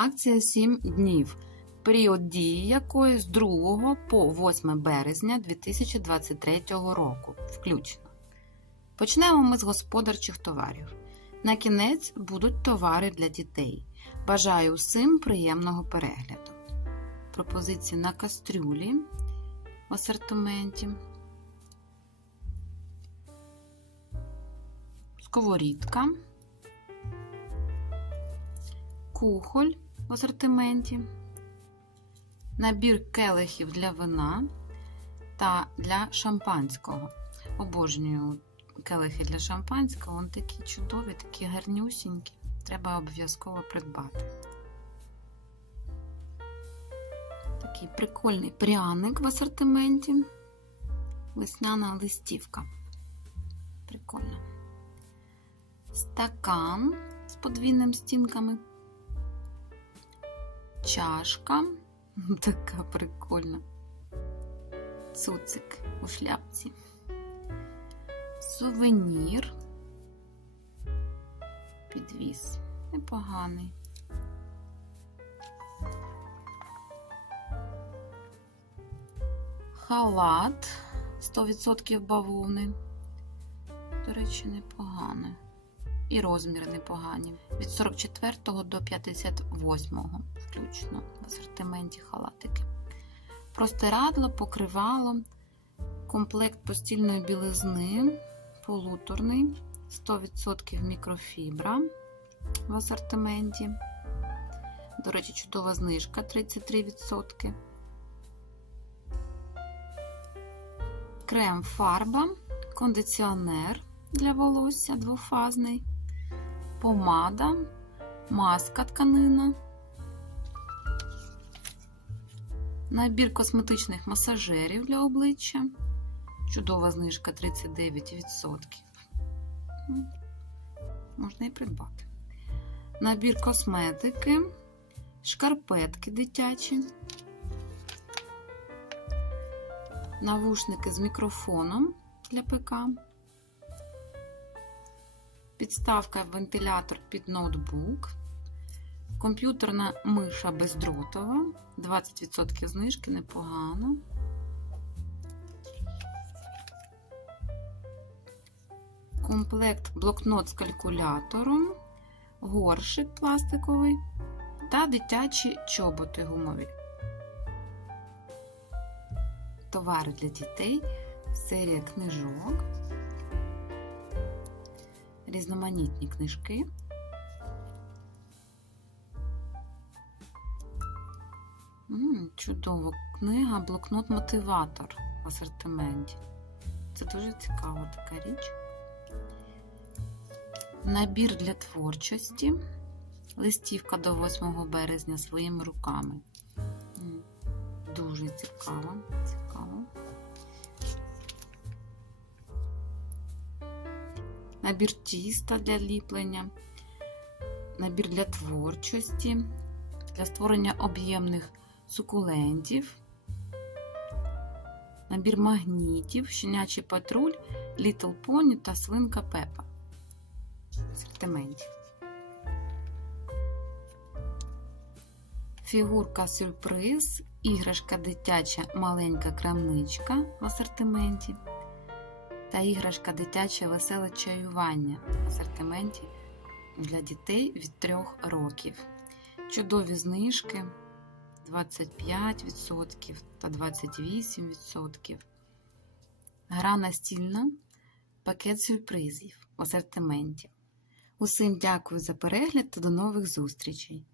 Акція 7 днів, період дії якої з 2 по 8 березня 2023 року включно. Почнемо ми з господарчих товарів. На кінець будуть товари для дітей. Бажаю усім приємного перегляду. Пропозиції на кастрюлі в асортименті. Сковорідка. Кухоль в асортименті. Набір келихів для вина та для шампанського. Обожнюю келихи для шампанського. Вони такі чудові, такі гарнюсінькі. Треба обов'язково придбати. Такий прикольний пряник в асортименті. Весняна листівка. Прикольно. Стакан з подвійними стінками. Чашка. Така прикольна. Цуцик у шляпці. Сувенір. Підвіз. Непоганий. Халат 100% бавовни. До речі, непоганий. І розміри непогані. Від 44 до 58 включно в асортименті халатики. Простирадло, покривало, комплект постільної білизни, полуторний, 100% мікрофібра в асортименті. До речі, чудова знижка 33%. Крем фарба, кондиціонер для волосся двофазний, помада, маска тканина, набір косметичних масажерів для обличчя. Чудова знижка 39%. Можна і придбати. Набір косметики, шкарпетки дитячі, навушники з мікрофоном для ПК, підставка вентилятор під ноутбук, комп'ютерна миша бездротова, 20% знижки, непогано. Комплект блокнот з калькулятором, горшик пластиковий та дитячі чоботи гумові. Товари для дітей, серія книжок, різноманітні книжки. М, чудово. Книга блокнот-мотиватор в асортименті. Це дуже цікава така річ. Набір для творчості. Листівка до 8 березня своїми руками. Дуже цікаво. цікаво. Набір тіста для ліплення. Набір для творчості. Для створення об'ємних сукулентів. Набір магнітів, щенячий патруль, Little Pony та свинка Пепа. В асортименті. Фігурка сюрприз, іграшка дитяча маленька крамничка в асортименті. Та іграшка дитяче веселе чаювання в асортименті для дітей від 3 років. Чудові знижки 25% та 28%. Гра настільна, пакет сюрпризів в асортименті. Усім дякую за перегляд та до нових зустрічей!